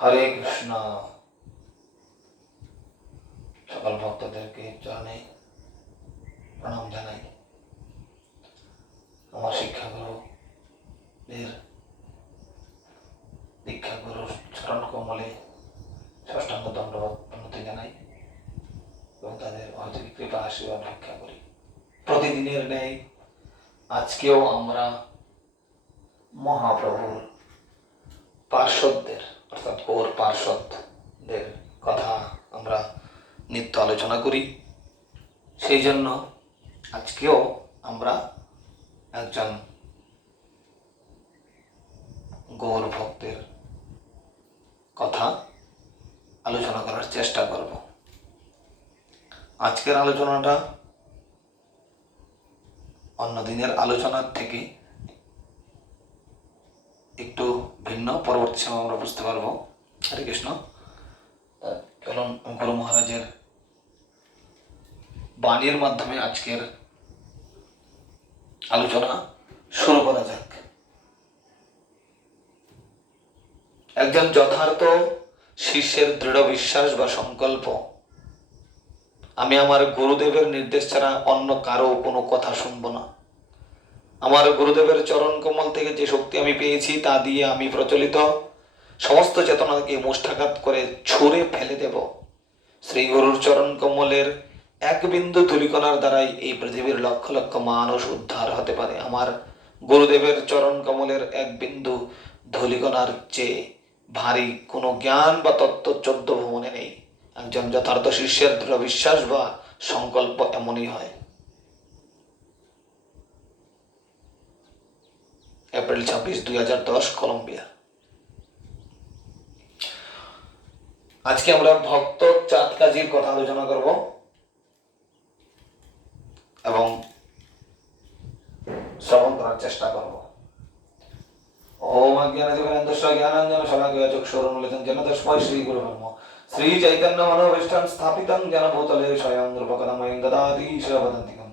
হরে কৃষ্ণ। সকল ভক্তদেরকে চরণে প্রণাম জানাই। আমার শিক্ষাগুরুদের দীক্ষাগুরুর চরণ কমলে ষষ্ঠাঙ্গ দণ্ডবত প্রণতি জানাই এবং তাদের অহেতুক কৃপা আশীর্বাদ ভিক্ষা করি। প্রতিদিনের ন্যায় আজকেও আমরা মহাপ্রভুর পার্শ্বদের অর্থাৎ ওর পার্শ্বদের কথা আমরা নিত্য আলোচনা করি। সেই জন্য আজকেও আমরা একজন গৌর ভক্তের কথা আলোচনা করার চেষ্টা করব। আজকের আলোচনাটা অন্য দিনের আলোচনার থেকে একটু ভিন্ন। পরবর্তী সময় আমরা বুঝতে পারবো। হরে কৃষ্ণ। কারণ গুরু মহারাজের বাণীর মাধ্যমে আজকের আলোচনা শুরু করা যাক। একজন যথার্থ শিষ্যের দৃঢ় বিশ্বাস বা সংকল্প, আমি আমার গুরুদেবের নির্দেশ ছাড়া অন্য কারো কোনো কথা শুনবো না। আমার গুরুদেবের চরণ কমল থেকে যে শক্তি আমি পেয়েছি তা দিয়ে আমি প্রচলিত সমস্ত চেতনাকে মুষ্ঠাঘাত করে ছুঁড়ে ফেলে দেব। শ্রী গুরুর চরণ কমলের এক বিন্দু ধূলিকণার দ্বারাই এই পৃথিবীর লক্ষ লক্ষ মানুষ উদ্ধার হতে পারে। আমার গুরুদেবের চরণ কমলের এক বিন্দু ধূলিকণার চেয়ে ভারী কোনো জ্ঞান বা তত্ত্ব 14 ভুবনে নেই। একজন যথার্থ শিষ্যের দৃঢ় বিশ্বাস বা সংকল্প এমনই হয়। April 26, 2010, Colombia. আজকে আমরা ভক্ত চাঁদ কাজীর কথা আলোচনা করব এবং শ্রবণ করার চেষ্টা করব। ওম অজ্ঞানাতিমিরান্ধস্য জ্ঞানাঞ্জনা শলাকয়া চক্ষুরুন্মিলিतं যেন তস্मै শ্রী গুরুবে নমঃ। শ্রী চৈতন্য মনোভীষ্টং স্থাপিतं যেন ভূতলে স্বয়ং রূপকথময়ং দদাতি বদন্তিকং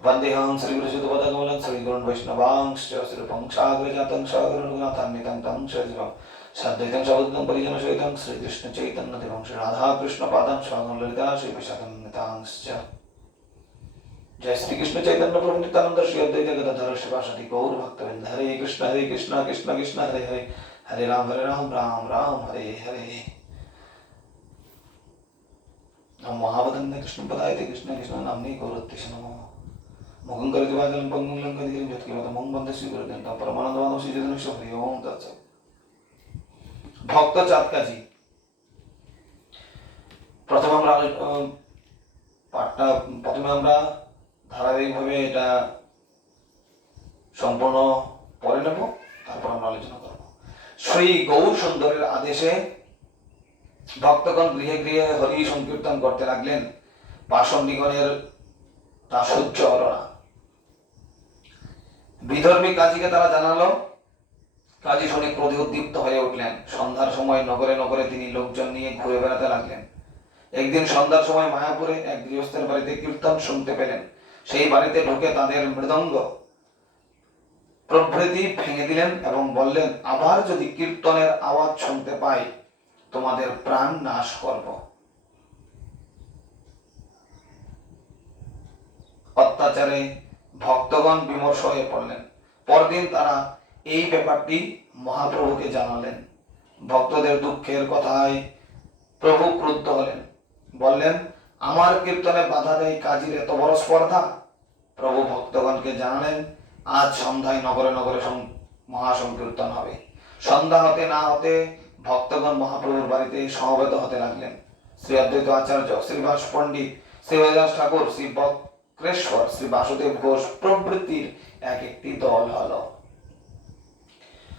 वन्देहं श्रीगुरुसुतपदकमलं श्रीगुरुन् वैष्णवांश्च श्रीरूपं साग्रजातं सागररघुनाथान्वितं तं सजीवं साद्वैतं सवद्गं परिजनसहितं श्रीकृष्णचैतन्यदेवं श्रीराधाकृष्णपादां स्वागं ललिता श्रीविशाखान्वितांश्च। जय श्री कृष्ण चैतन्य प्रभु नित्यानंद श्री अद्वैत गदाधर शिवासादि गौर भक्तवृंद। हरे कृष्ण कृष्ण कृष्ण हरे हरे, हरे राम राम राम हरे हरे। नमो महावदन्ते कृष्ण पदायते कृष्ण कृष्ण नाम्नि गौरत्तिष नमः। मुखं करोति वाचालं पंगुं लङ्घयति यत्किमतं मम वन्दे श्रीगुरुदेवं परमानन्दमाधवं श्रीचैतन्यं हरि ओम तत्सत्। ভক্ত চাঁদ কাজী। প্রথমে আমরা ধারাবাহিকভাবে এটা সম্পূর্ণ পড়ে নেব, তারপর আমরা আলোচনা করব। শ্রী গৌর সুন্দরের আদেশে ভক্তগণ গৃহে গৃহে হরি সংকীর্তন করতে লাগলেন। পাষণ্ডিগণের তা সহ্য হল না। বিধর্মী কাজীকে তারা জানালো। কাজী শুনে ক্রোধে উদ্দীপ্ত হয়ে উঠলেন। সন্ধ্যার সময় নগরে নগরে তিনি লোকজন নিয়ে ঘুরে বেড়াতে লাগলেন। একদিন সন্ধ্যার সময় মায়াপুরে এক গৃহস্থের বাড়িতে কীর্তন শুনতে পেলেন। সেই বাড়িতে ঢুকে তাদের মৃদঙ্গ প্রভৃতি ভেঙে দিলেন এবং বললেন, আবার যদি কীর্তনের আওয়াজ শুনতে পাই তোমাদের প্রাণ নাশ করব। অত্যাচারে ভক্তগণ বিমর্ষ হয়ে পড়লেন। পরদিন তারা এই ব্যাপারটি মহাপ্রভুকে জানালেন। ভক্তদের দুঃখের কথায় প্রভু ক্রুদ্ধ হলেন। বললেন, আমার কীর্তনে বাধা দেয় কাজীর এত বড় স্পর্ধা। প্রভু ভক্তগণকে জানালেন, আজ সন্ধ্যায় নগরে নগরে মহাসংকীর্তন হবে। সন্ধ্যা হতে না হতে ভক্তগণ মহাপ্রভুর বাড়িতে সমবেত হতে লাগলেন। শ্রী অদ্বৈত আচার্য, শ্রীবাস পণ্ডিত, শ্রী হরিদাস ঠাকুর, শ্রী বক্রেশ্বর, শ্রী বাসুদেব ঘোষ প্রভৃতির এক একটি দল হল।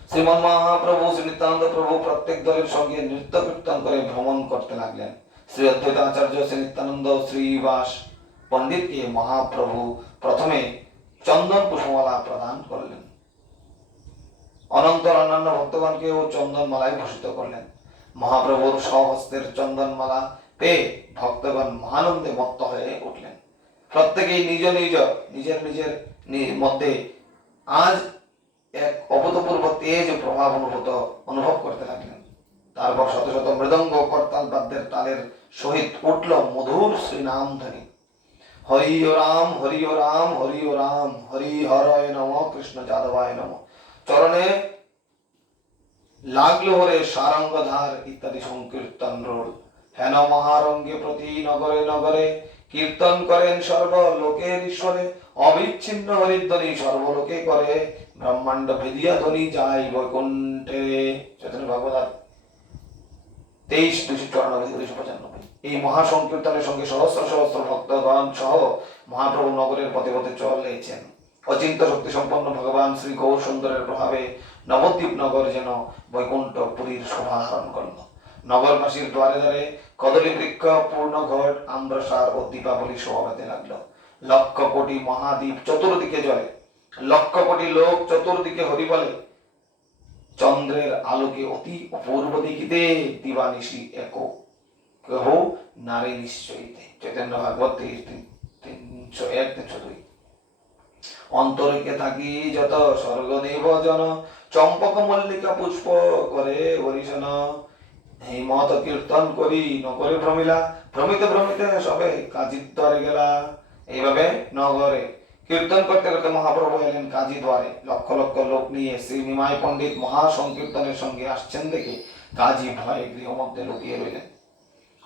শ্রীমন মহাপ্রভু, শ্রী নিত্যানন্দ প্রভু প্রত্যেক দলের সঙ্গে নৃত্য কীর্তন করে ভ্রমণ করতে লাগলেন। শ্রী অদ্বৈত আচার্য, শ্রী নিত্যানন্দ, শ্রীবাস পণ্ডিতকে মহাপ্রভু প্রথমে চন্দন পুষ্পমালা প্রদান করলেন। অনন্তর অন্যান্য ভক্তগণকেও চন্দন মালায় ভূষিত করলেন। মহাপ্রভুর স্বহস্তের চন্দন মালা পেয়ে ভক্তগণ মহানন্দে মত্ত হয়ে উঠলেন। প্রত্যেকেই নিজের মধ্যে আজ এক অভূতপূর্ব তেজ প্রভাব অনুভব করতে লাগলেন। তারপর শত শত মৃদঙ্গ করতাল বাদ্যের তালের সহিত উঠল মধুর শ্রীনাম ধ্বনি। হরি ও রাম, হরি ও রাম, হরি ও রাম, হরি হরয় নম, কৃষ্ণ যাদবায় নম। চরণে লাগলো হরে সারঙ্গধার ইত্যাদি সংকীর্তন রোল। হেন মহারঙ্গে প্রতি নগরে নগরে কীর্তন করেন সর্বলোকের ঈশ্বরে। অবিচ্ছিন্ন হরিধ্বনি সর্বলোকে করে, ব্রহ্মাণ্ড ভেদিয়া ধ্বনি যায় বৈকুণ্ঠে। চৈতন্য ভগবদ্ 23:294-295। এই মহাসংকীর্তনের সঙ্গে সহস্র সহস্র ভক্তগণ সহ মহাপ্রভু নগরের পথে পথে চলেছেন। অচিন্ত শক্তি সম্পন্ন ভগবান শ্রী গৌর সুন্দরের প্রভাবে নবদ্বীপ নগর যেন বৈকুণ্ঠ পুরীর শোভা ধারণ করল। নগরবাসীর দ্বারে দ্বারে কদলী বৃক্ষ, পূর্ণ ঘট, আম্রসার ও দীপাবলি শোভা পেতে লাগলো। লক্ষ কোটি মহাদ্বীপ চতুর্দিকে জ্বলে, লক্ষ কোটি লোক চতুর্দিকে হরি বলে। চন্দ্রের আলোকে অতি অপূর্ব দেখিতে, দিবানিশি এক কেহ নারী নিশ্চয়ইতে। চৈতন্য ভাগবত 301-302। অন্তরিকে থাকি যত স্বর্গদেব জন, চম্পক মল্লিকা পুষ্প করে বরিশন। হেমত কীর্তন করি নগরে ভ্রমিলা, ভ্রমিতে ভ্রমিতে সবে কাজীর দ্বারে গেলা। এইভাবে নগরে কীর্তন করতে করতে মহাপ্রভু এলেন কাজী দ্বারে। লক্ষ লক্ষ লোক নিয়ে শ্রী নিমাই পণ্ডিত মহাসংকীর্তনের সঙ্গে আসছেন দেখে কাজী ভয়ে গৃহ মধ্যে লুকিয়ে রইলেন।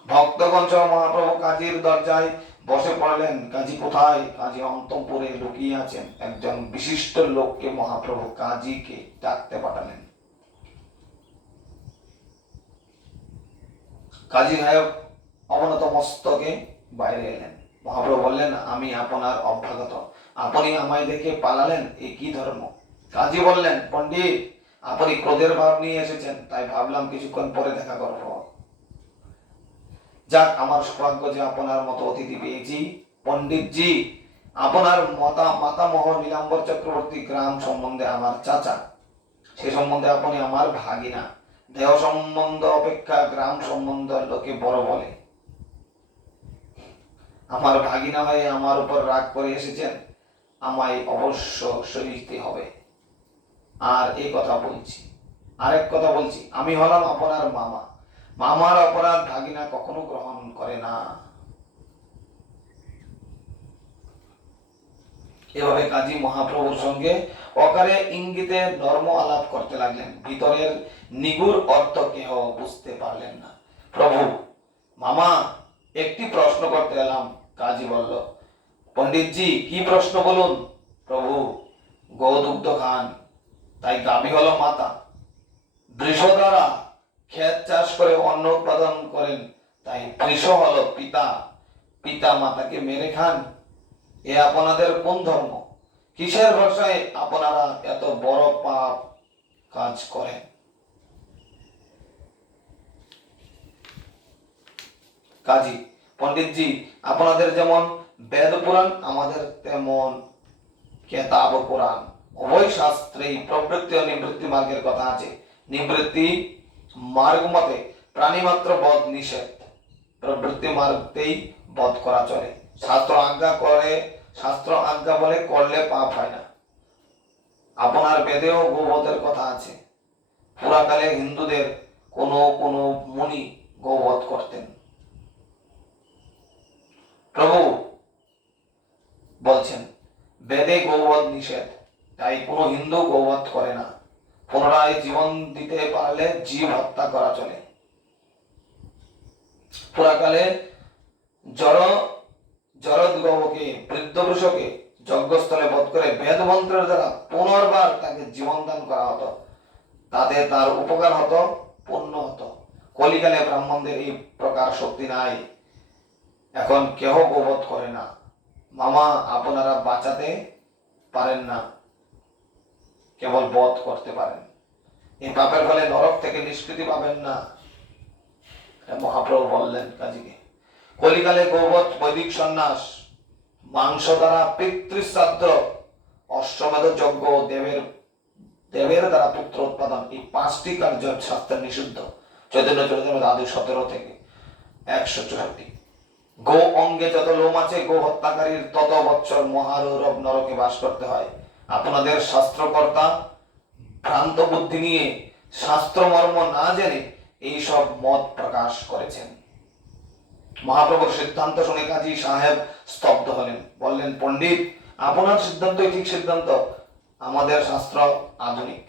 ভক্তগণ সহ মহাপ্রভু কাজীর দরজায় বসে পড়লেন। কাজী কোথায়? কাজী অন্তঃপুরে লুকিয়ে আছেন। একজন বিশিষ্ট লোককে মহাপ্রভু কাজীকে ডাকতে পাঠালেন। কাজী নায়ক অবনত মস্তকে বাইরে এলেন। মহাপ্রভু বললেন, আমি আপনার অভ্যাগত, আপনি আমায় দেখে পালালেন, এ কি ধর্ম? কাজী বললেন, পণ্ডিত, আপনি ক্রোধের ভাব নিয়ে এসেছেন, তাই ভাবলাম কিছুক্ষণ পরে দেখা করব। যাক, আমার সৌভাগ্য যে আপনার মতো অতিথি পেয়েছি। পণ্ডিতজি, আপনার মাতামহ নীলাম্বর চক্রবর্তী গ্রাম সম্বন্ধে আমার চাচা, সে সম্বন্ধে আপনি আমার ভাগিনা। দেহ সম্বন্ধ অপেক্ষা গ্রাম সম্বন্ধ লোকে বড় বলে। আমার ভাগিনা হয়ে আমার উপর রাগ করে এসেছেন, আমায় অবশ্য সইতে হবে। আর এই কথা বলছি, আরেক কথা বলছি, আমি হলাম আপনার মামা। মামার অপরাধ ভাগিনা কখনো গ্রহণ করে না। এভাবে কাজী মহাপ্রভুর সঙ্গে অকারে ইঙ্গিতে ধর্ম আলাপ করতে লাগলেন। ভিতরের নিগুড় অর্থ কেহ বুঝতে পারলেন না। প্রভু, মামা, একটি প্রশ্ন করতে এলাম। কাজী বলল, পণ্ডিতজি, কি প্রশ্ন বলুন। প্রভু, গোদুগ্ধ খান, তাই গাভী হলো মাতা। বৃষ দ্বারা ক্ষেত চাষ করে অন্ন উৎপাদন করেন, তাই বৃষ হলো পিতা। পিতা মাতাকে মেরে খান, এ আপনাদের কোন ধর্ম? কিসের ভরসায় আপনারা এত বড় পাপ কাজ করেন? কাজী, পণ্ডিতজি, আপনাদের যেমন বেদ পুরাণ, আমাদের তেমন কেতাব পুরাণ। উভয় শাস্ত্রেই প্রবৃত্তি ও নিবৃত্তি মার্গের কথা আছে। নিবৃত্তি মার্গ মতে প্রাণী মাত্র বধ নিষেধ, প্রবৃত্তি মার্গতেই বধ করা চলে। শাস্ত্র আজ্ঞা বলে করলে পাপ হয় না। আপনার বেদেও গোবধের কথা আছে। পুরাকালে হিন্দুদের কোন মুনি গোবধ করতেন। প্রভু বলছেন, বেদে গোবধ নিষেধ, তাই কোনো হিন্দু গোবধ করে না। পুনরায় জীবন দিতে পারলে জীব হত্যা করা চলে। পুরাকালে জরদ গবকে, বৃদ্ধ পুরুষকে যজ্ঞস্থলে বধ করে বেদ মন্ত্রের দ্বারা পুনর্বার তাকে জীবন দান করা হতো। তাতে তার উপকার হতো, পুণ্য হতো। কলিকালে ব্রাহ্মণদের এই প্রকার শক্তি নাই, এখন কেহ গোবধ করে না। মামা, আপনারা বাঁচাতে পারেন না, কেবল বধ করতে পারেন। এই পাপের ফলে নরক থেকে নিষ্কৃতি পাবেন না। মহাপ্রভু বললেন কাজীকে, কলিকালে গোবধ, বৈদিক সন্ন্যাস, মাংস দ্বারা পিতৃশ্রাদ্ধ, অশ্বমেধ যজ্ঞ, দেবের দ্বারা পুত্র উৎপাদন, এই 5টি কার্য শাস্ত্রের নিষিদ্ধ। চৈতন্য চরিতামৃত আদি 17 থেকে 164। গো অঙ্গে যত লোম আছে, গো হত্যাকারীর তত বৎসর মহারৌরব নরকে বাস করতে হয়। আপনাদের শাস্ত্রকর্তা ভ্রান্ত বুদ্ধি নিয়ে শাস্ত্র মর্ম না জেনে এই সব মত প্রকাশ করেছেন। মহাপ্রভুর সিদ্ধান্ত শুনে কাজী সাহেব স্তব্ধ হলেন, বললেন, পণ্ডিত, আপনার সিদ্ধান্তই ঠিক সিদ্ধান্ত। আমাদের শাস্ত্র আধুনিক,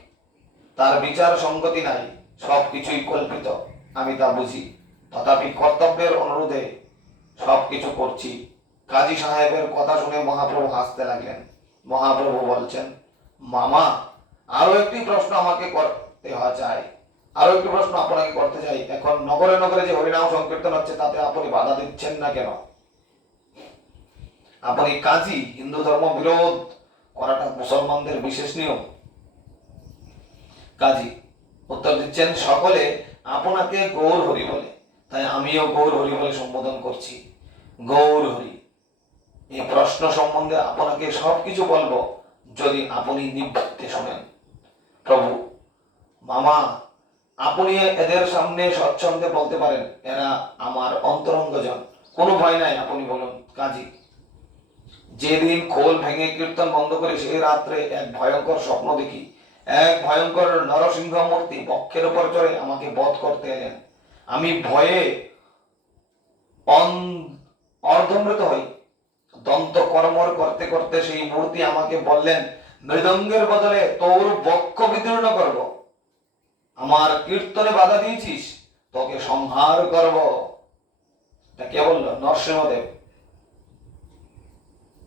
তার বিচার সংগতি নাই, সবকিছুই কল্পিত, আমি তা বুঝি। তথাপি কর্তব্যের অনুরোধে সবকিছু করছি। কাজী সাহেবের কথা শুনে মহাপ্রভু হাসতে লাগলেন। মহাপ্রভু বলছেন, মামা, আরো একটি প্রশ্ন আমাকে করতে চাই, আরো একটি প্রশ্ন আপনাকে করতে চাই। এখন নগরে নগরে যে হরিনাম সংকীর্তন হচ্ছে, তাতে আপনি বাধা দিচ্ছেন না কেন? আপনি কাজী, হিন্দু ধর্ম বিরোধ করাটা মুসলমানদের বিশেষ নিয়ম। কাজী উত্তর দিচ্ছেন, সকলে আপনাকে গৌর হরি বলে, তাই আমিও গৌর হরি বলে সম্বোধন করছি। গৌর হরি, এই প্রশ্ন সম্বন্ধে আপনাকে সবকিছু বলবো, যদি আপনি নিবৃত্তে শোনেন। প্রভু, মামা, আপনি এদের সামনে স্বচ্ছন্দে বলতে পারেন, এরা আমার অন্তরঙ্গজন, কোনো ভয় নাই, আপনি বলুন। কাজী, যেদিন খোল ভেঙে কীর্তন বন্ধ করে সেই রাত্রে এক ভয়ঙ্কর স্বপ্ন দেখি। এক ভয়ঙ্কর নরসিংহ মূর্তি বক্ষের উপর চড়ে আমাকে বধ করতে এলেন। আমি ভয়ে অর্ধমৃত হই। দন্ত কর্মর করতে করতে সেই মূর্তি আমাকে বললেন, মৃদঙ্গের বদলে তোর বক্ষ বিদীর্ণ করব। আমার কীর্তনে বাধা দিয়েছিস, তোকে সংহার করব। তা কে বলল? নরসিংহদেব।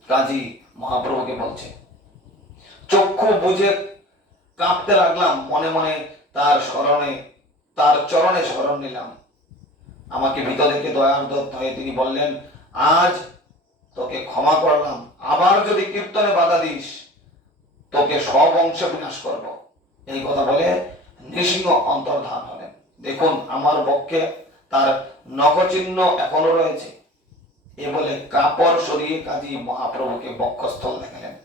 কাজী মহাপ্রভুকে বলছে। চক্ষু বুঝে কাঁপতে লাগলাম, মনে মনে তার চরণে শরণ নিলাম। আমাকে ভীত দেখে দয়ার্দ্র হয়ে তিনি বললেন, আজ তোকে ক্ষমা করলাম, আবার যদি কীর্তনে বাধা দিস, তোকে সব অংশে বিনাশ করব। এই কথা বলে নৃসিংহ অন্তর্ধান হলেন। দেখুন, আমার বক্ষে তার নখচিহ্ন এখনো রয়েছে। এ বলে কাপড় সরিয়ে কাজী মহাপ্রভুকে বক্ষস্থল দেখালেন।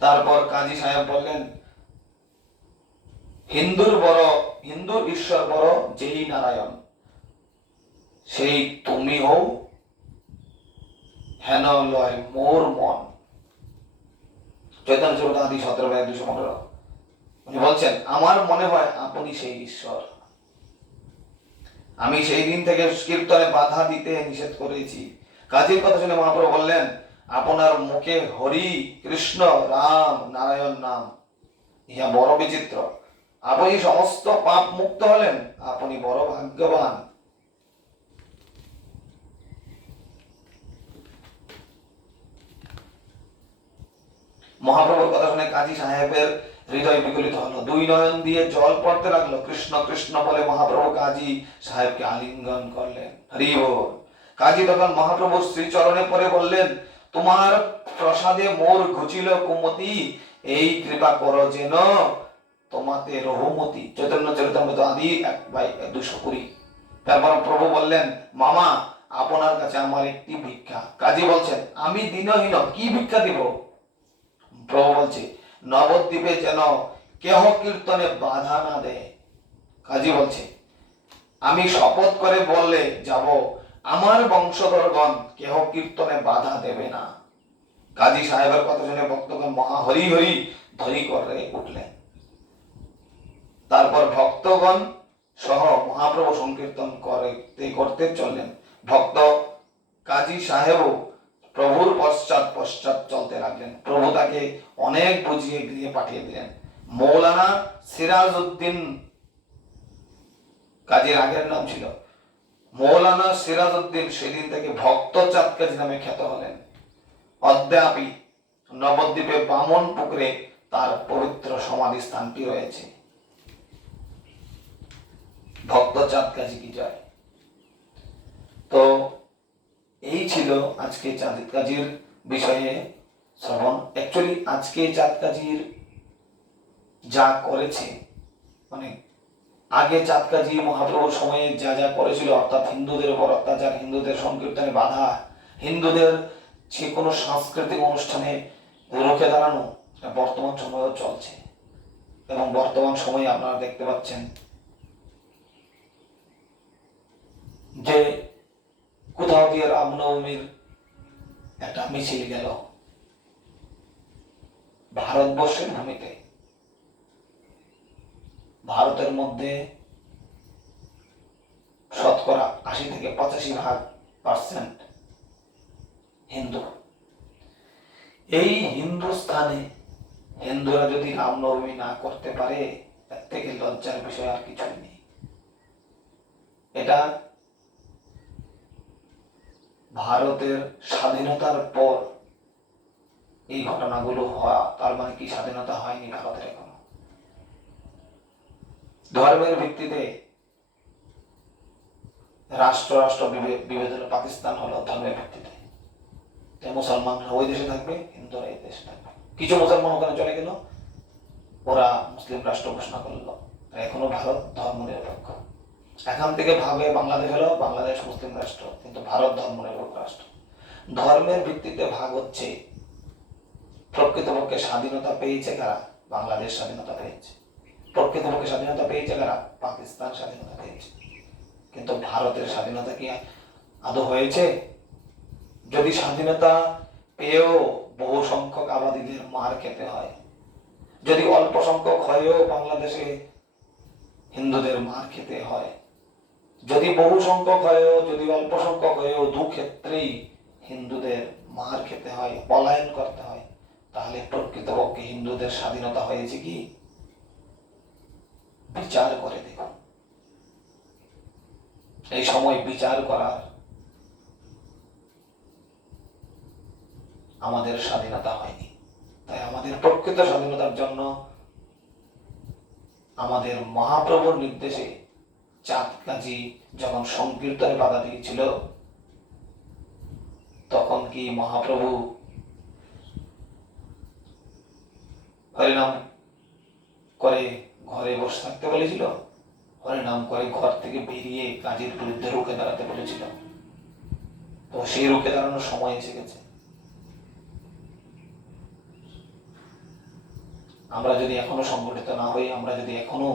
তারপর কাজী সাহেব বললেন, হিন্দুর ঈশ্বর বড়, যেই নারায়ণ, সেই তুমি হও, হেন লয় মোর মন। চৈতন্য চরিতামৃত 17:215। উনি বলছেন, আমার মনে হয় আপনি সেই ঈশ্বর। আমি সেই দিন থেকে কীর্তনে বাধা দিতে নিষেধ করেছি। কাজীর কথা শুনে মহাপ্রভু বললেন, আপনার মুখে হরি, কৃষ্ণ, রাম, নারায়ণ নাম, ইহা বড় বিচিত্র। আপনি সমস্ত পাপ মুক্ত হলেন, আপনি বড় ভাগ্যবান। মহাপ্রভুর কথা শুনে কাজী সাহেবের হৃদয় বিগলিত হলো, দুই নয়ন দিয়ে জল পড়তে লাগলো। কৃষ্ণ কৃষ্ণ বলে মহাপ্রভু কাজী সাহেবকে আলিঙ্গন করলেন। হরি বল। কাজী তখন মহাপ্রভুর শ্রীচরণে পড়ে বললেন, তোমার প্রসাদে মোর ঘুচিল কুমতি, এই কৃপা করো যেন তোমাতে রহুমতি। চৈতন্য চরিতামৃত আদি 1/220। তারপর প্রভু বললেন, মামা, আপনার কাছে আমার একটি ভিক্ষা। কাজী বলছেন, আমি দীনহীন, কি ভিক্ষা দিব? প্রভু বলছে, নবদ্বীপে যেন কেহ কীর্তনে বাধা না দেয়। কাজী বলছে, আমি শপথ করে বললে যাব, আমার বংশধরগণ কেহ কীর্তনে বাধা দেবে না। কাজী সাহেবের কথা শুনে ভক্তগণ মহা হরি হরি ধরি করে উঠলেন। তারপর ভক্তগণ সহ মহাপ্রভু সংকীর্তন করতে চললেন। ভক্ত কাজী সাহেবও প্রভুর পশ্চাৎ পশ্চাৎ চলতে লাগলেন। প্রভু তাকে অনেক বুঝিয়ে গৃহে পাঠিয়ে দিলেন। মৌলানা সিরাজউদ্দিন, কাজীর আগের নাম ছিল মৌলানা সিরাজউদ্দিন, সেদিন থেকে ভক্ত চাঁদ কাজী নামে খ্যাত হলেন। অদ্যাপি নবদ্বীপে বামন পুকুরে তার পবিত্র সমাধি স্থানটি রয়েছে। ভক্ত চাঁদ কাজী কি জয়। তো এই ছিল আজকে চাঁদ কাজীর বিষয়ে শ্রবণ। অ্যাকচুয়ালি আজকে চাঁদ কাজীর যা করেছে, মানে আগে চাঁদ কাজী মহাপ্রভুর সময়ে যা যা করেছিল, অর্থাৎ হিন্দুদের উপর অত্যাচার, হিন্দুদের সংকীর্তনে বাধা, হিন্দুদের যে কোনো সাংস্কৃতিক অনুষ্ঠানে রুখে দাঁড়ানো, বর্তমান সময়েও চলছে। এবং বর্তমান সময়ে আপনারা দেখতে পাচ্ছেন যে কোথাও দিয়ে রামনবমীর একটা মিছিল গেল ভারতবর্ষের ভূমিতে। ভারতের মধ্যে শতকরা 80-85% হিন্দু। এই হিন্দুস্থানে হিন্দুরা যদি রামনবমী না করতে পারে, এর থেকে লজ্জার বিষয় আর কিছুই নেই। এটা ভারতের স্বাধীনতার পর এই ঘটনাগুলো হওয়া, তার মানে কি স্বাধীনতা হয়নি ভারতের এখনো? ধর্মের ভিত্তিতে রাষ্ট্র রাষ্ট্র বিভেদন, পাকিস্তান হলো ধর্মের ভিত্তিতে। মুসলমানরা ওই দেশে থাকবে, হিন্দুরা এই দেশে থাকবে। কিছু মুসলমান ওখানে চলে গেল, ওরা মুসলিম রাষ্ট্র ঘোষণা করলো। এখনো ভারত ধর্ম নিরপেক্ষ। এখান থেকে ভাবে বাংলাদেশ হলো বাংলাদেশ মুসলিম রাষ্ট্র, কিন্তু ভারত ধর্ম নিরপেক্ষ রাষ্ট্র। ধর্মের ভিত্তিতে ভাগ হচ্ছে। প্রকৃতপক্ষে স্বাধীনতা পেয়েছে কারা? বাংলাদেশ স্বাধীনতা পেয়েছে। প্রকৃতপক্ষে স্বাধীনতা পেয়েছে কারা? পাকিস্তান স্বাধীনতা পেয়েছে। কিন্তু ভারতের স্বাধীনতা কি আদৌ হয়েছে? যদি স্বাধীনতা পেয়েও বহু সংখ্যক আবাদীদের মার খেতে হয়, যদি অল্প সংখ্যক হয়েও বাংলাদেশে হিন্দুদের মার খেতে হয়, যদি বহু সংখ্যক হয়েও, যদি অল্প সংখ্যক হয়েও, দু ক্ষেত্রেই হিন্দুদের মার খেতে হয়, পলায়ন করতে হয়, তাহলে প্রকৃতপক্ষে হিন্দুদের স্বাধীনতা হয়েছে কি? বিচার করে দেখুন। এই সময় বিচার করার আমাদের স্বাধীনতা হয়নি। তাই আমাদের প্রকৃত স্বাধীনতার জন্য আমাদের মহাপ্রভুর নির্দেশে চাঁদ কাজী যখন সংকীর্তনে বাধা দিয়েছিল, তখন কি মহাপ্রভু হরিনাম করে ঘরে বসে থাকতে বলেছিল? হরিনাম করে ঘর থেকে বেরিয়ে কাজীর বিরুদ্ধে রুখে দাঁড়াতে বলেছিল। তো সেই রুখে দাঁড়ানোর সময় এসে গেছে। আমরা যদি এখনো সংগঠিত না হই, আমরা যদি এখনো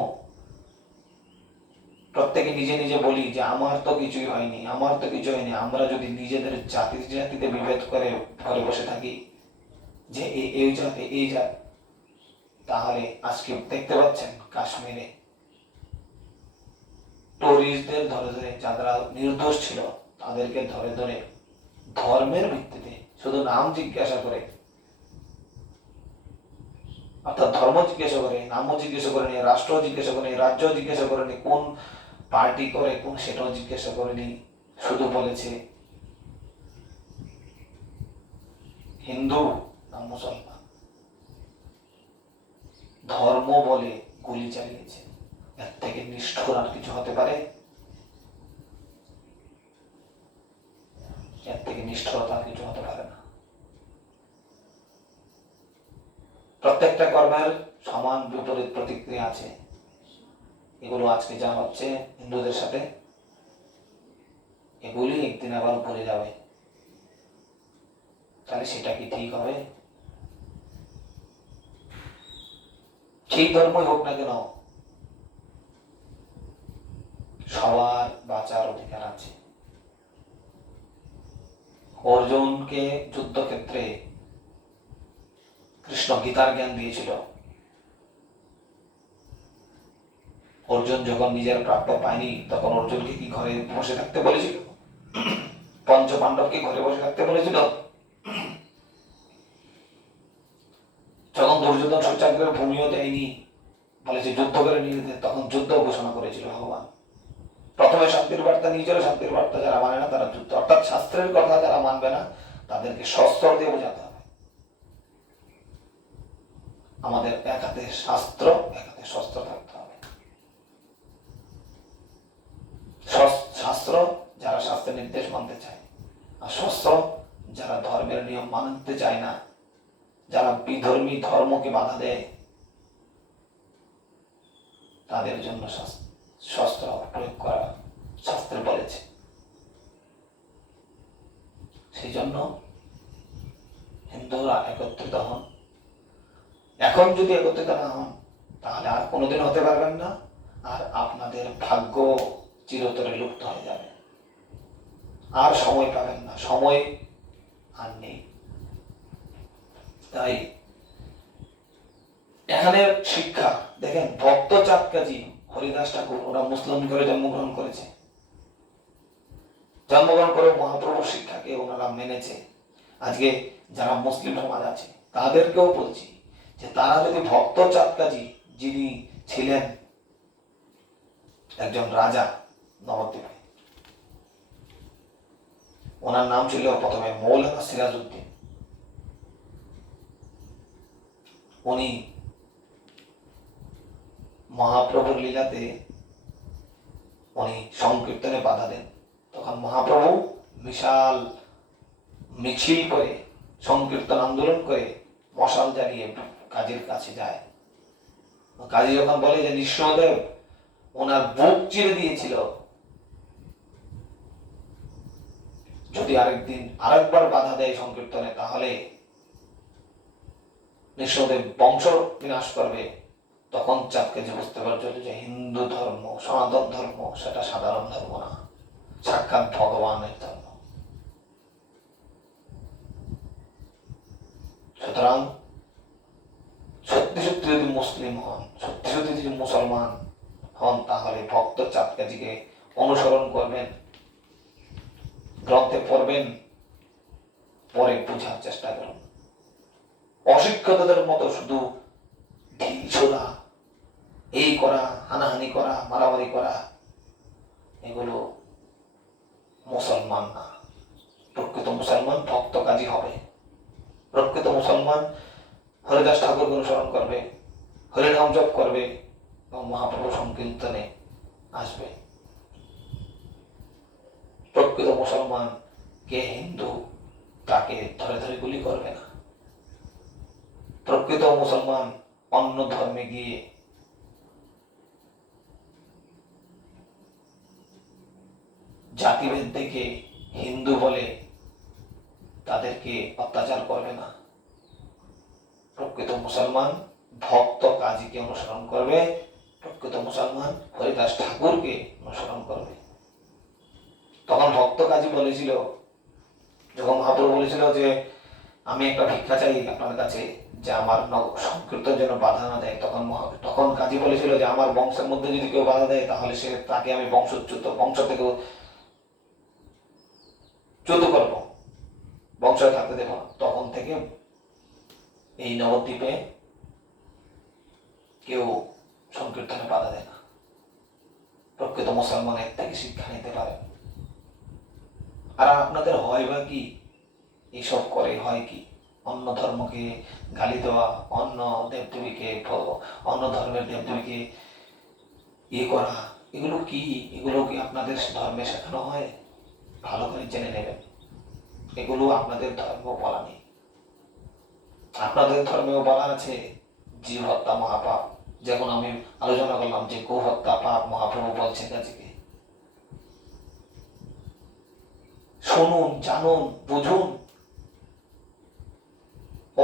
প্রত্যেকে নিজে নিজে বলি যে আমার তো কিছুই হয়নি, আমার তো কিছু হয়নি, আমরা যদি নিজেদের জাতিতে বিভেদ করে ঘরে বসে থাকি যে এই জাত এই জাত, তাহলে আজকে দেখতে পাচ্ছেন কাশ্মীরে টুরিস্টদের ধরে ধরে, যারা নির্দোষ ছিল তাদেরকে ধরে ধরে ধর্মের ভিত্তিতে শুধু নাম জিজ্ঞাসা করে, অর্থাৎ ধর্ম জিজ্ঞাসা করে, নামও জিজ্ঞাসা করেনি, রাষ্ট্র জিজ্ঞাসা করেনি, রাজ্য জিজ্ঞাসা করেনি, কোন পার্টি করে কোন সেটাও জিজ্ঞাসা করেনি, শুধু বলেছে হিন্দু না মুসলমান। ধর্ম বলে গুলি চালিয়েছে। এর থেকে নিষ্ঠুর আর কিছু হতে পারে? এর থেকে নিষ্ঠুরতা আর কিছু হতে পারে না। প্রত্যেকটা কর্মের সমান বিপরীত প্রতিক্রিয়া আছে। এগুলো আজকে যা হচ্ছে হিন্দুদের সাথে, এগুলি একদিন আবার ভরে যাবে। তাহলে সেটা কি ঠিক হবে? সেই ধর্মই হোক না কেন, সবার বাঁচার অধিকার আছে। অর্জুনকে যুদ্ধক্ষেত্রে কৃষ্ণ গীতার জ্ঞান দিয়েছিল। অর্জুন যখন নিজের প্রাপ্য পায়নি, তখন অর্জুনকে কি ঘরে বসে থাকতে বলেছিল? পঞ্চ পাণ্ডবকে ঘরে বসে থাকতে বলেছিল? যখন দুর্যোধন সূর্যাগ্রের ভূমিও দেয়নি, বলেছে যুদ্ধ করে নিয়ে যেতে, তখন যুদ্ধ ঘোষণা করেছিল ভগবান। প্রথমে শান্তির বার্তা, নিজের শান্তির বার্তা যারা মানে না তারা যুদ্ধ, অর্থাৎ শাস্ত্রের কথা যারা মানবে না তাদেরকে শস্ত্র দিয়ে বোঝাতে হবে। আমাদের এক হাতে শাস্ত্র, এক হাতে শস্ত্র থাকতে হবে। শাস্ত্র যারা শাস্ত্রের নির্দেশ মানতে চায়, আর শস্ত্র যারা ধর্মের নিয়ম মানতে চায় না, যারা বিধর্মী ধর্মকে বাধা দেয়, তাদের জন্য শস্ত্র প্রয়োগ করা শাস্ত্রে বলেছে। সেই জন্য হিন্দুরা একত্রিত হন। এখন যদি একত্রিত না হন, তাহলে আর কোনোদিন হতে পারবেন না, আর আপনাদের ভাগ্য চিরতরে লুপ্ত হয়ে যাবে। আর সময় পাবেন না, সময় আর নেই। তাই এখানে শিক্ষা দেখেন, ভক্ত চাঁদ কাজী, হরিদাস ঠাকুর, ওরা মুসলিম ঘরে জন্মগ্রহণ করেছে। জন্মগ্রহণ করে মহাপ্রভুর শিক্ষাকে ওনারা মেনেছে। আজকে যারা মুসলিম সমাজ আছে তাদেরকেও বলছি যে তারা যদি ভক্ত চাঁদ কাজী, যিনি ছিলেন একজন রাজা নবদ্বীপে, ওনার নাম ছিল প্রথমে মৌলানা সিরাজউদ্দিন। উনি মহাপ্রভুর লীলাতে উনি সংকীর্তনে বাধা দেন। তখন মহাপ্রভু বিশাল মিছিল করে সংকীর্তন আন্দোলন করে মশাল জ্বালিয়ে কাজীর কাছে যায়। কাজী যখন বলে যে নৃসিংহদেব ওনার বুক চিরে দিয়েছিল, যদি আরেকবার বাধা দেয় সংকীর্তনে তাহলে নৃসিংহদেব বংশ বিনাশ করবে, তখন চাঁদ কাজী বুঝতে পারছিল যে হিন্দু ধর্ম, সনাতন ধর্ম সেটা সাধারণ ধর্ম না, সাক্ষাৎ ভগবানের ধর্ম। সুতরাং সত্যি সত্যি যদি মুসলিম হন, সত্যি সত্যি যদি মুসলমান হন, তাহলে ভক্ত চাঁদ কাজীকে অনুসরণ করবেন, গ্রন্থে পড়বেন, পরে বোঝার চেষ্টা করুন। অশিক্ষিতদের মতো শুধু ঢিল ছোড়া, এই করা, হানাহানি করা, মারামারি করা, এগুলো মুসলমান না। প্রকৃত মুসলমান ভক্ত কাজী হবে। প্রকৃত মুসলমান হরিদাস ঠাকুরকে অনুসরণ করবে, হরিনাম জপ করবে এবং মহাপ্রভু সংকীর্তনে আসবে। প্রকৃত মুসলমান কে হিন্দু তাকে ধরে ধরে গুলি করবে না। প্রকৃত মুসলমান অন্য ধর্মে গিয়ে জাতিভেদ দেখে হিন্দু বলে তাদেরকে অত্যাচার করবে না। প্রকৃত মুসলমান ভক্ত কাজীকে অনুসরণ করবে, প্রকৃত মুসলমান হরিদাস ঠাকুরকে অনুসরণ করবে। তখন ভক্ত কাজী বলেছিল, যখন মহাপ্রভু বলেছিল যে আমি একটা ভিক্ষা চাই আপনার কাছে, যে আমার সংকীর্তন যেন বাধা না দেয়, তখন কাজী বলেছিল যে আমার বংশের মধ্যে যদি কেউ বাধা দেয় তাহলে তাকে আমি বংশ থেকে চ্যুত করবো, বংশ থাকতে দেব না। তখন থেকে এই নবদ্বীপে কেউ সংকীর্তনে বাধা দেয় না। প্রকৃত মুসলমানের থেকে শিক্ষা নিতে পারে। আর আপনাদের হয় বা কি, এইসব করে হয় কি, অন্য ধর্মকে গালি দেওয়া, অন্য দেবদেবীকে, অন্য ধর্মের দেবদেবীকে ইয়ে করা, এগুলো কি আপনাদের ধর্মে শেখানো হয়? ভালো করে জেনে নেবেন, এগুলো আপনাদের ধর্ম বলা নেই। আপনাদের ধর্মেও বলা আছে জীব হত্যা মহাপাপ। যেমন আমি আলোচনা করলাম যে গো হত্যা পাপ, মহাপ্রভু বলছেন কাজীকে। শুনুন, জানুন, বুঝুন।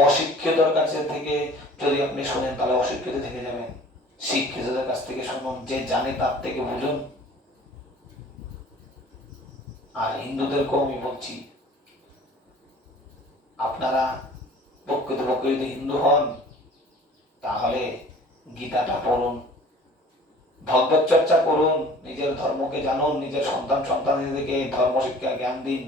অশিক্ষিতর কাছে থেকে যদি আপনি শোনেন তাহলে অশিক্ষিত থেকে যাবেন। শিক্ষিতদের কাছ থেকে শুনুন, যে জানে তার থেকে বুঝুন। আর হিন্দুদেরকেও আমি বলছি, আপনারা প্রকৃতপক্ষে যদি হিন্দু হন তাহলে গীতাটা পড়ুন, ভগবত চর্চা করুন, নিজের ধর্মকে জানুন, নিজের সন্তানদেরকে ধর্ম শিক্ষা জ্ঞান দিন।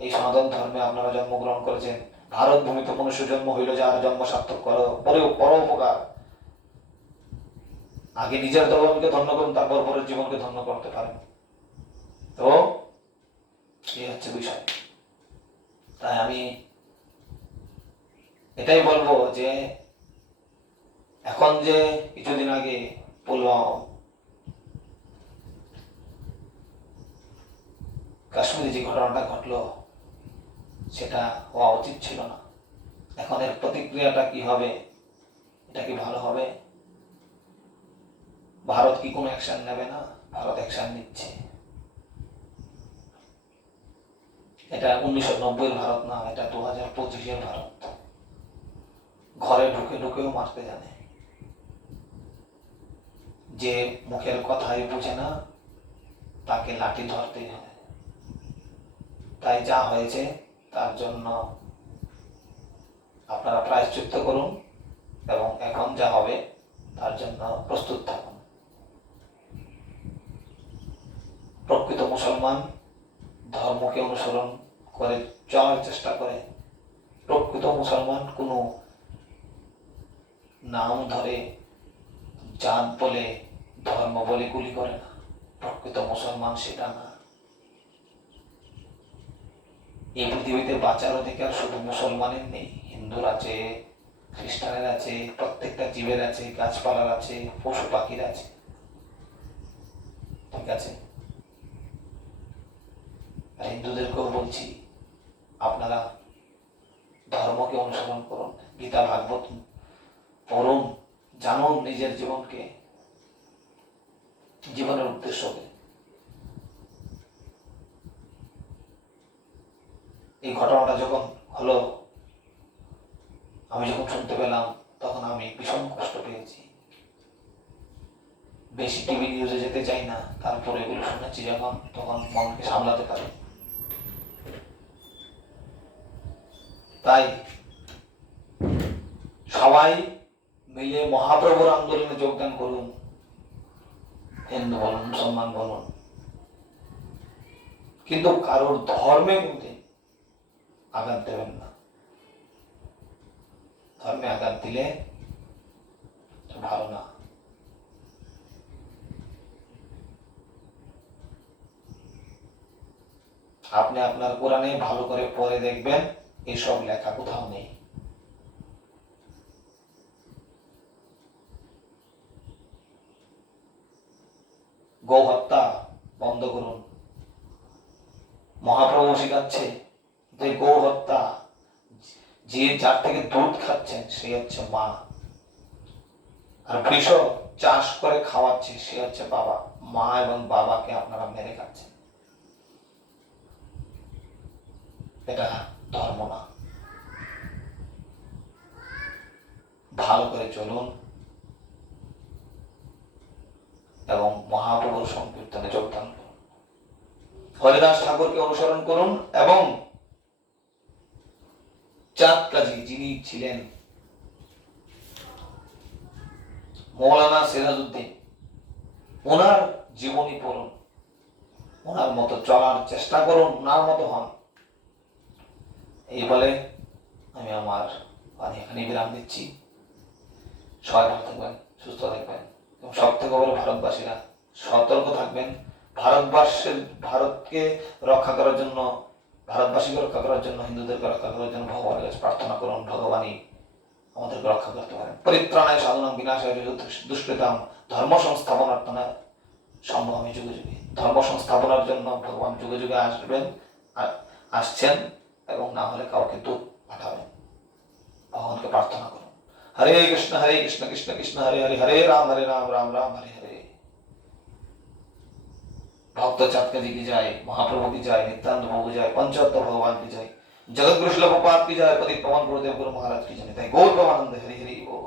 এই সনাতন ধর্মে আপনারা জন্মগ্রহণ করেছেন। ভারত ভূমিতে মনুষ্য জন্ম হইল যার জন্ম সার্থক করো, পরোপকার। আগে নিজের ধর্মকে ধন্য করুন, তারপর পরের জীবনকে ধন্য করতে পারেন। তো এই হচ্ছে বিষয়। তাই আমি এটাই বলবো যে এখন যে কিছুদিন আগে কাশ্মীরে যে ঘটনাটা ঘটলো সেটা হওয়া উচিত ছিল না। এখন এর প্রতিক্রিয়াটা কি হবে? এটা কি ভালো হবে? ভারত কি কোনো অ্যাকশন নেবে না? ভারত অ্যাকশন নিচ্ছে। এটা 1990-এর ভারত না, এটা 2025-এর ভারত। ঘরে ঢুকে ঢুকেও মারতে জানে। যে মুখের কথাই বুঝে না তাকে লাঠি ধরতেই হবে। তাই যা হয়েছে তার জন্য আপনারা প্রায়শ্চিত্ত করুন এবং এখন যা হবে তার জন্য প্রস্তুত থাকুন। প্রকৃত মুসলমান ধর্মকে অনুসরণ করে চলার চেষ্টা করে। প্রকৃত মুসলমান কোনো নাম ধরে জাত বলে ধর্ম বলে গুলি করে না। প্রকৃত মুসলমান সেটা না। এই পৃথিবীতে বাঁচার অধিকার শুধু মুসলমানের নেই, হিন্দুর আছে, খ্রিস্টানের আছে, প্রত্যেকটা জীবের আছে, গাছপালার আছে, পশু পাখির আছে। ঠিক আছে? আর হিন্দুদেরকেও বলছি, আপনারা ধর্মকে অনুসরণ করুন, গীতা ভাগবত পড়ুন, জানুন নিজের জীবনকে, জীবনের উদ্দেশ্যকে। এই ঘটনাটা যখন হলো, আমি যখন শুনতে পেলাম, তখন আমি ভীষণ কষ্ট পেয়েছি। বেশি টিভি নিউজে যেতে চাই না, তারপরে এগুলো শুনেছি যখন, তখন মনকে সামলাতে পারি। তাই সবাই মিলে মহাপ্রভুর আন্দোলনে যোগদান করুন, হিন্দু বলুন, মুসলমান বলুন, কিন্তু কারোর ধর্মে কোনদিন আঘাত দেবেন না। ধর্মে আঘাত দিলে ভালো না। আপনি আপনার কোরআনে ভালো করে পড়ে দেখবেন, এসব লেখা কোথাও নেই। গো হত্যা বন্ধ করুন। মহাপ্রভু শিখাচ্ছে যে গো হত্যা, যে যার থেকে দুধ খাচ্ছেন সে হচ্ছে মা, আর বৃষ চাষ করে খাওয়াচ্ছে সে হচ্ছে বাবা। মা এবং বাবাকে আপনারা মেরে খাচ্ছেন, এটা ধর্ম না। ভালো করে চলুন এবং মহাপ্রভুর সংকীর্তনে যোগদান করুন, হরিদাস ঠাকুরকে অনুসরণ করুন এবং চাঁদ কাজী যিনি ছিলেন মৌলানা সিরাজউদ্দিন, ওনার জীবনী পড়ুন, ওনার মতো চলার চেষ্টা করুন, ওনার মতো হন। এই বলে আমি আমার বাণী এখানে বিরাম দিচ্ছি। সবাই ভালো থাকবেন, সুস্থ থাকবেন এবং সব থেকে বড় ভারতবাসীরা সতর্ক থাকবেন। ভারতকে রক্ষা করার জন্য, ভারতবাসীকে রক্ষা করার জন্য, হিন্দুদেরকে রক্ষা করার জন্য ভগবানের কাছে প্রার্থনা করুন, ভগবানই আমাদেরকে রক্ষা করতে পারেন। পরিত্রাণায় সাধনাং বিনাশায় দুষ্কৃতাম ধর্ম সংস্থাপনার্থনা সম্ভবামি যুগে যুগে। ধর্ম সংস্থাপনার জন্য ভগবান যুগে যুগে আসবেন, আসছেন, এবং না হলে কাউকে দূত পাঠাবেন। ভগবানকে প্রার্থনা করুন। হরে কৃষ্ণ কৃষ্ণ কৃষ্ণ হরে হরে, হরে রাম রাম রাম হরে হরে। भक्त चाटकजी की जाए, महाप्रभु की जाए, नित्यानंद प्रभु की जाए, पंचतत्व भगवान की जाए, जगत गुरु श्रील प्रभुपाद की जाए, पति पवन गुरुदेव गुरु महाराज की जय। गौर प्रमानंद हरि हरि बोल।